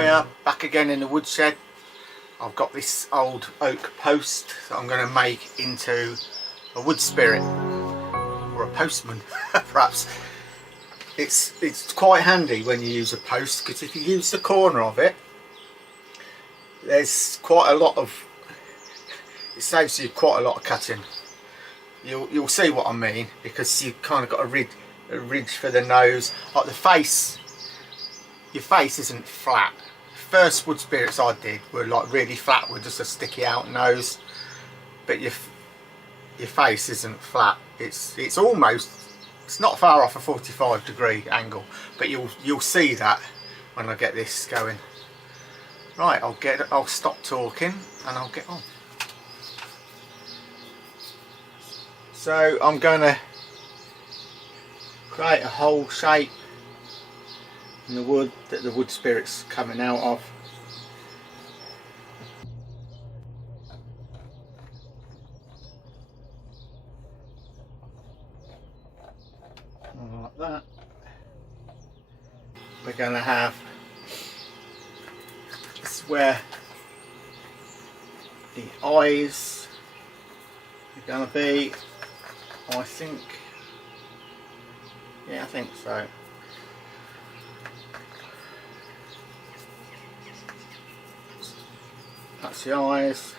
Hiya, back again in the woodshed. I've got this old oak post that I'm going to make into a wood spirit, or a postman perhaps. It's quite handy when you use a post, because if you use the corner of it, there's quite a lot of, it saves you quite a lot of cutting. You'll see what I mean, because you've kind of got a ridge for the nose. Like the face, your face isn't flat. First wood spirits I did were like really flat with just a sticky out nose, but your face isn't flat. It's almost, it's not far off a 45-degree angle, but you'll see that when I get this going. Right, I'll stop talking and I'll get on. So I'm going to create a hole shape in the wood that the wood spirit's coming out of. Like that. We're going to have, this is where the eyes are going to be. I think, yeah, I think so. That's the eyes.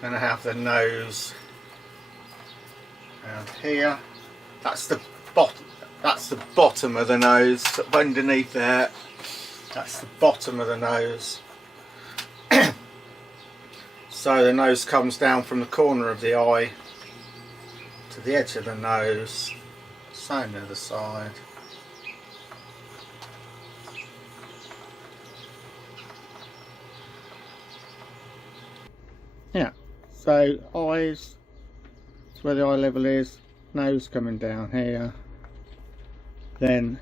Going to have the nose around here. That's the bottom. That's the bottom of the nose. Underneath there, that's the bottom of the nose. So the nose comes down from the corner of the eye to the edge of the nose, same the other side. Yeah, so eyes, that's where the eye level is, nose coming down here, then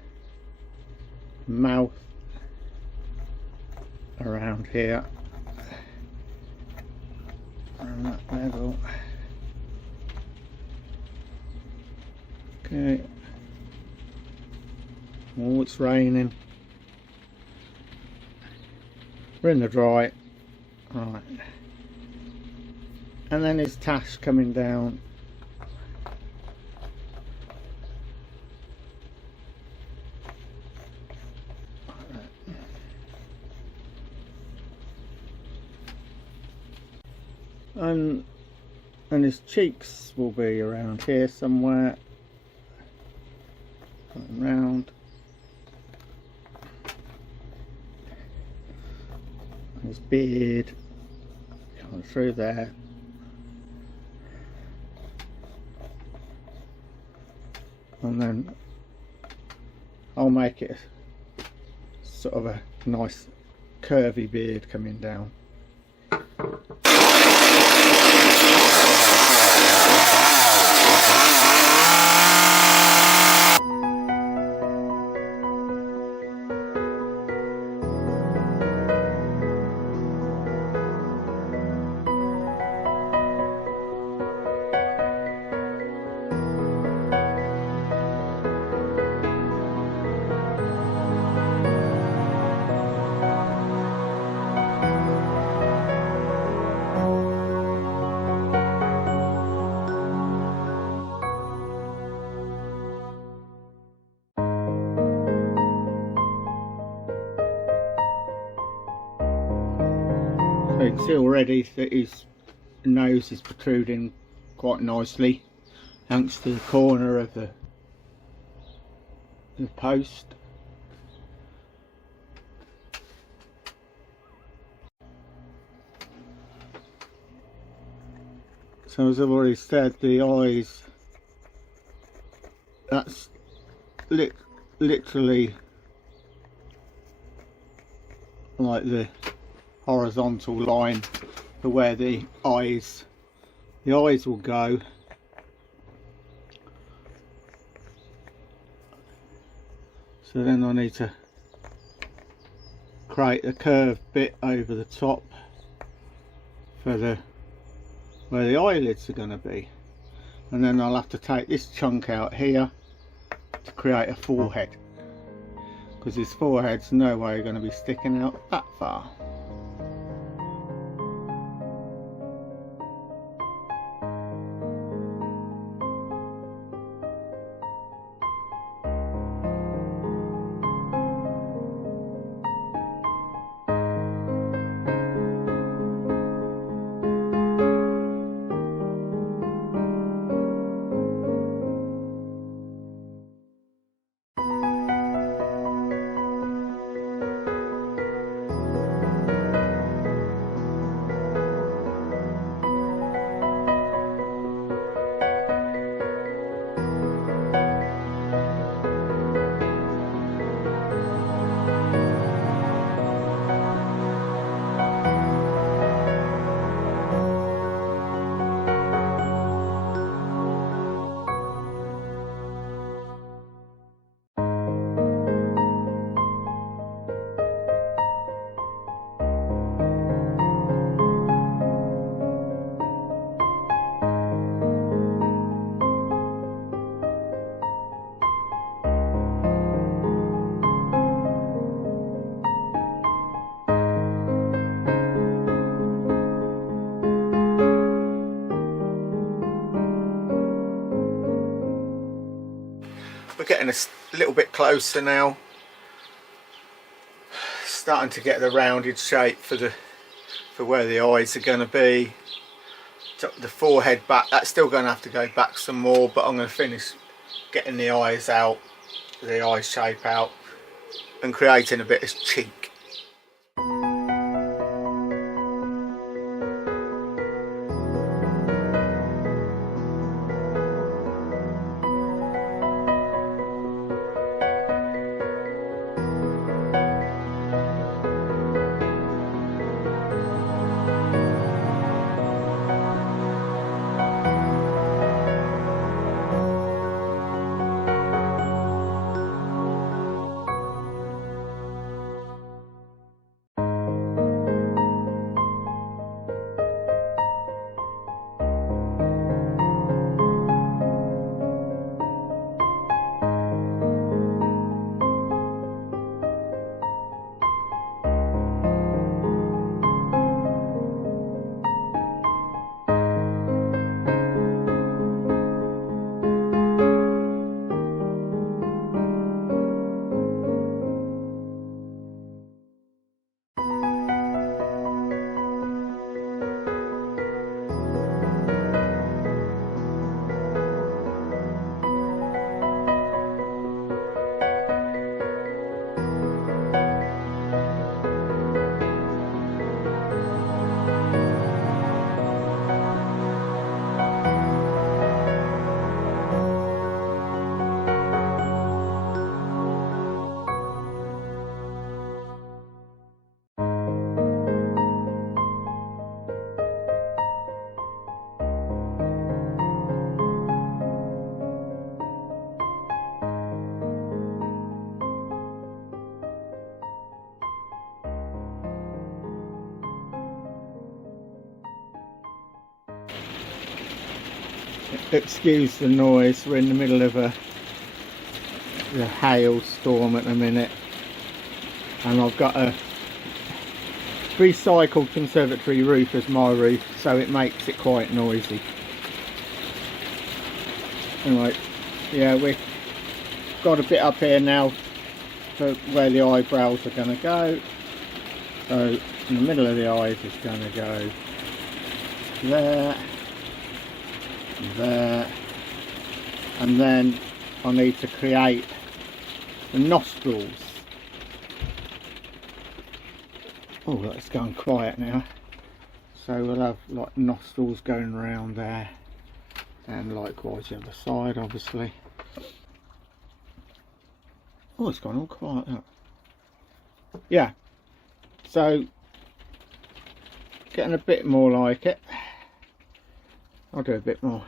mouth around here, and that level. Okay. Oh, it's raining. We're in the dry. Right. And then his tash coming down. And his cheeks will be around here somewhere. Round, his beard coming through there, and then I'll make it sort of a nice curvy beard coming down. So you can see already that his nose is protruding quite nicely thanks to the corner of the post. So as I've already said, the eyes, that's literally like the horizontal line for where the eyes will go. So then I need to create a curved bit over the top for where the eyelids are going to be, and then I'll have to take this chunk out here to create a forehead. because his forehead's no way going to be sticking out that far. We're getting a little bit closer now, starting to get the rounded shape for where the eyes are going to be. The forehead back, that's still going to have to go back some more, but I'm going to finish getting the eyes out, the eye shape out, and creating a bit of cheek. Excuse the noise, we're in the middle of a hailstorm at the minute, and I've got a recycled conservatory roof as my roof, so it makes it quite noisy. Anyway, yeah, we've got a bit up here now for where the eyebrows are going to go. So in the middle of the eyes is going to go there, there, and then I need to create the nostrils. Oh, it's going quiet now. So we'll have like nostrils going around there, and likewise the other side, obviously. Oh, it's gone all quiet up. Yeah, so getting a bit more like it. I'll do a bit more.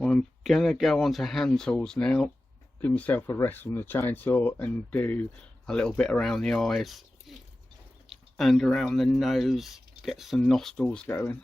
I'm gonna go on to hand tools now, give myself a rest from the chainsaw and do a little bit around the eyes and around the nose, get some nostrils going.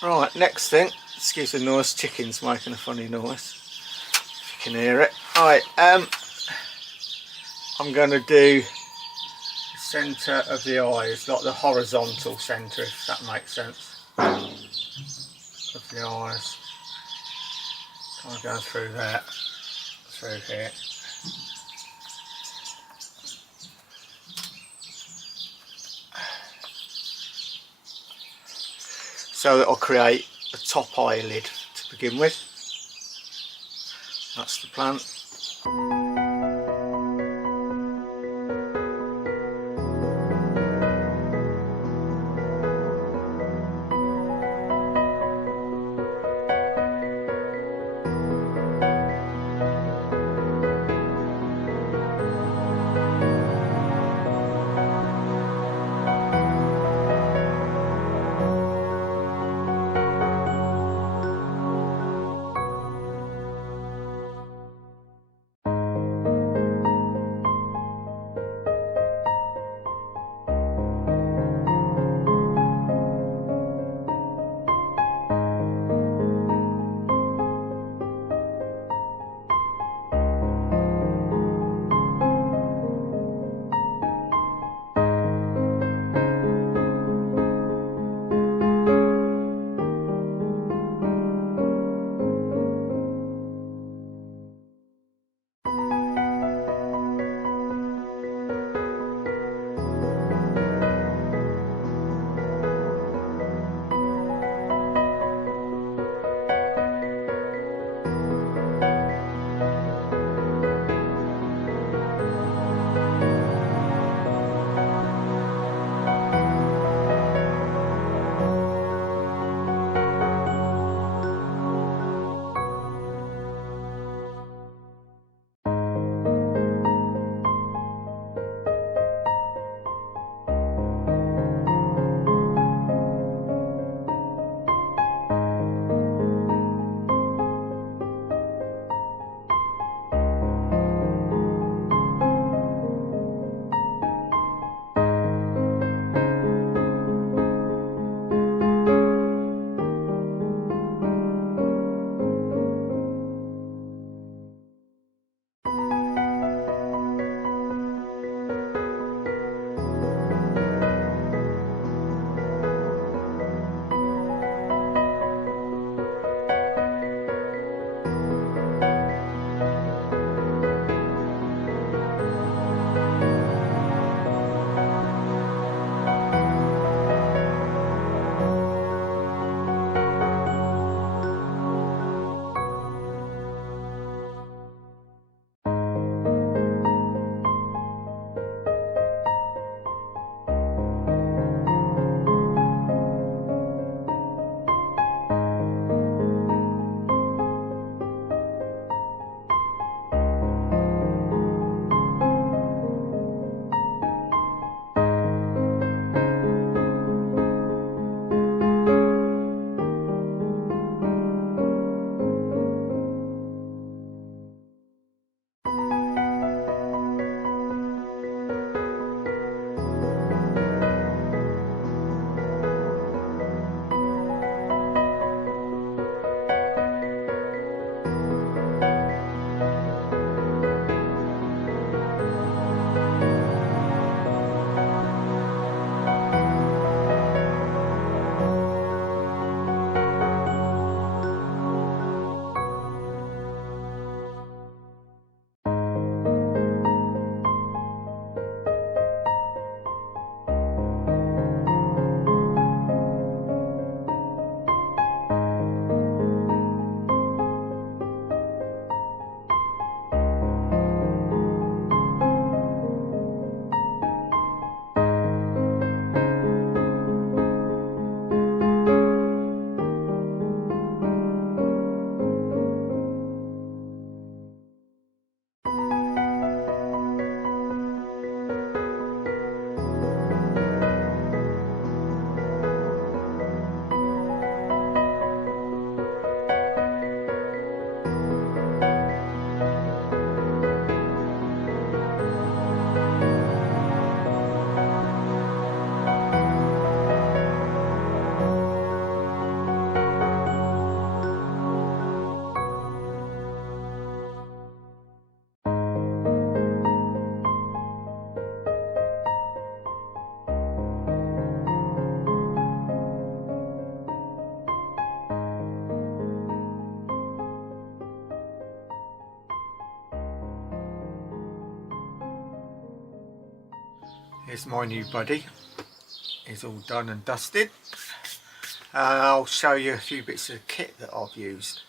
Right, next thing, excuse the noise, chicken's making a funny noise, if you can hear it. Alright, I'm going to do the centre of the eyes, like the horizontal centre, if that makes sense, of the eyes. Kind of going through there, through here. So it'll create a top eyelid to begin with. That's the plan. Here's my new buddy. He's all done and dusted. I'll show you a few bits of the kit that I've used.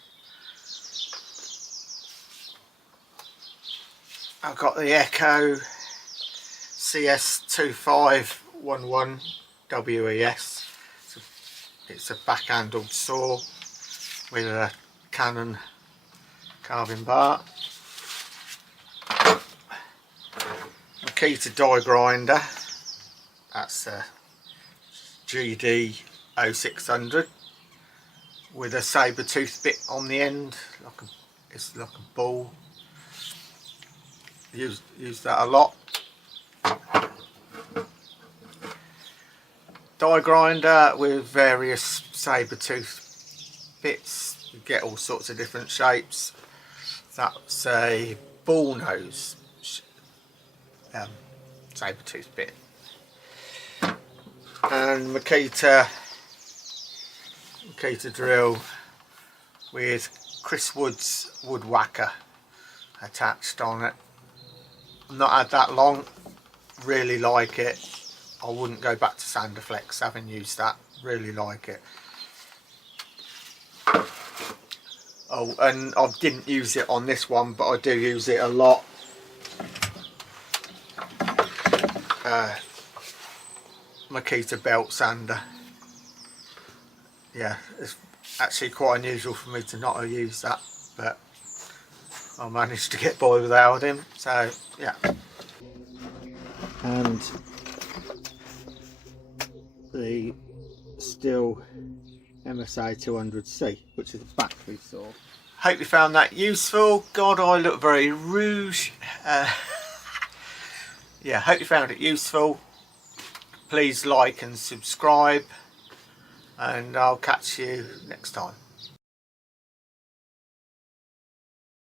I've got the Echo CS2511 WES. It's a back-handled saw with a Canon carving bar. Makita die grinder. That's a GD 0600 with a saber tooth bit on the end. It's like a ball. Use that a lot. Die grinder with various saber tooth bits. You get all sorts of different shapes. That's a ball nose saber tooth bit. And Makita drill with Chris Wood's wood whacker attached on it. I've not had that long, really like it. I wouldn't go back to Sanderflex having used that, really like it. Oh, and I didn't use it on this one, but I do use it a lot. Makita belt sander. Yeah, it's actually quite unusual for me to not have used that, but I managed to get by without him, so yeah. And the Stihl MSA 200C, which is a battery saw. Hope you found that useful. God, I look very rouge. Yeah, hope you found it useful. Please like and subscribe, and I'll catch you next time.